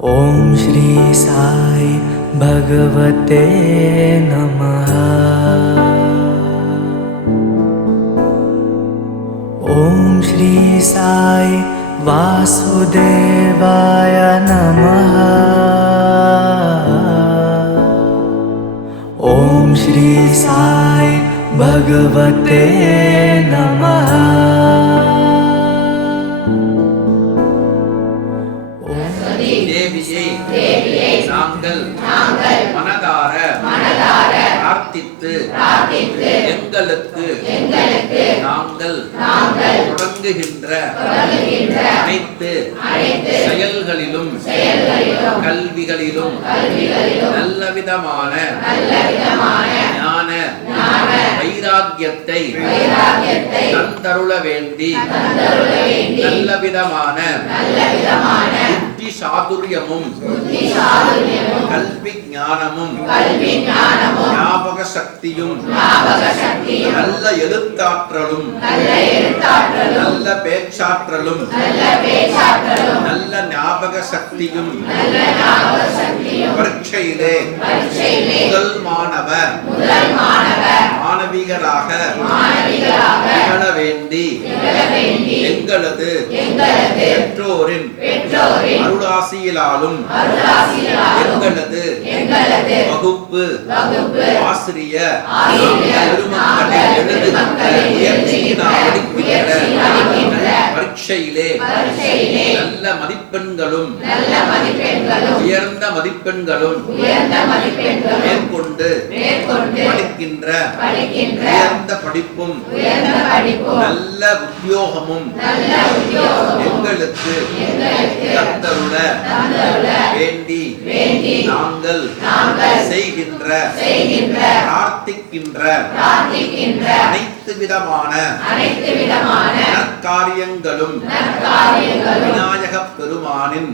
ओम श्री साई भगवते नमः। ओम श्री साई वासुदेवाय नमः। ओम श्री साई भगवते नमः। தேவியை நாங்கள் மனதார பிரார்த்தித்து எங்களுக்கு நாங்கள் தொடங்குகின்ற அனைத்து செயல்களிலும் கல்விகளிலும் நல்லவிதமான ஞான வைராக்கியத்தை தந்தருள வேண்டி நல்லவிதமான புத்தி சாதுரியமும் கல்வி ஞானமும் ஞாபக சக்தியும் நல்ல எழுத்தாற்றலும் நல்ல பேச்சாற்றலும் நல்ல ஞாபக சக்தியும் பரீட்சையிலே முதல் மாணவிகளாக திகழ வேண்டி எங்களது பெற்றோரின் அருளாசியிலாலும் எங்களது வகுப்பு ஆசிரிய பெருமக்களை எழுதுகின்ற முயற்சியினால் பரீட்சையிலே நல்ல மதிப்பெண்களும் உயர்ந்த மதிப்பெண்களும் மேற்கொண்டு படிக்கின்ற உயர்ந்த படிப்பும் நல்ல உத்தியோகமும் எங்களுக்கு தந்தருள வேண்டி நாங்கள் செய்கின்ற பிரார்த்திக்கின்ற அனைத்து விதமான நற்காரியங்களும் விநாயகப் பெருமானின்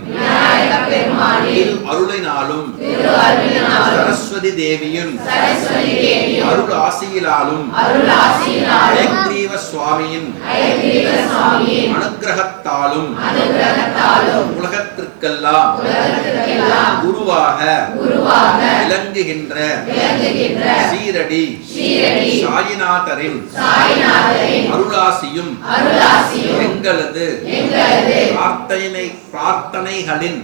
அருளினாலும் சரஸ்வதி தேவியின் அருள் ஆசியிலாலும் ஹயக்ரீவ சுவாமியின் அனுக்கிரகத்தாலும் உலகத்திற்கெல்லாம் குருவாக விளங்குகின்ற சீரடி சாயிநாதரின் அருளாசியும் எங்களது பிரார்த்தனைகளின்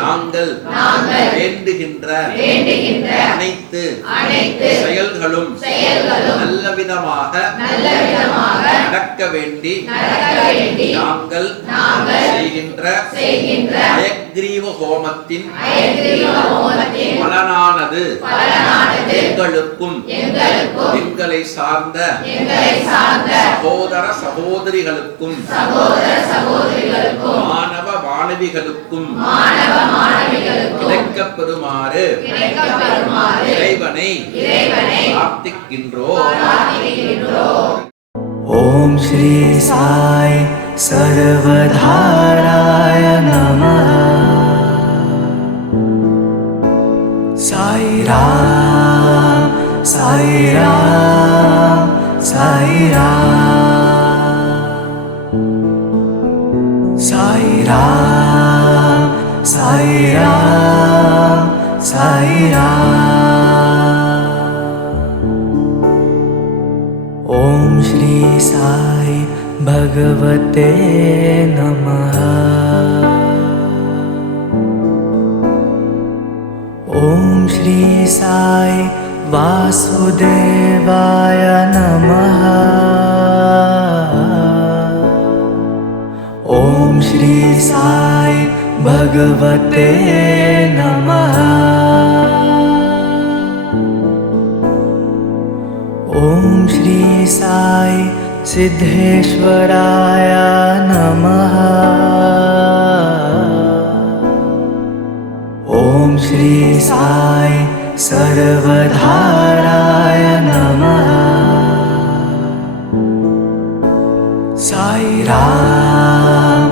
நாங்கள் வேண்டுகின்ற அனைத்து செயல்களும் நல்லவிதமாக நடக்க வேண்டி நாங்கள் செய்கின்ற ஹயக்ரீவ ஹோமத்தின் பலனானது எங்களுக்கும் எங்களை சார்ந்த சகோதர சகோதரிகளுக்கும் மாணவ மாணவிகளுக்கும் கிடைக்கப் பெறுமாறு இறைவனை பிரார்த்திக்கின்றோம். ओम श्री साई सर्वधाराय नमः। साई राम साई राम साई राम साई राम साई राम साई राम। ओम श्री साई भगवते नमः। ओम श्री साई वासुदेवाय नमः। ओम श्री साई भगवते नमः। ओम श्री साई सिद्धेश्वराय नमः। ओम श्री साई सर्वधाराय नमः। साई राम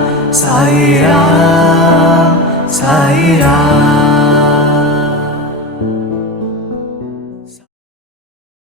साई राम साई राम।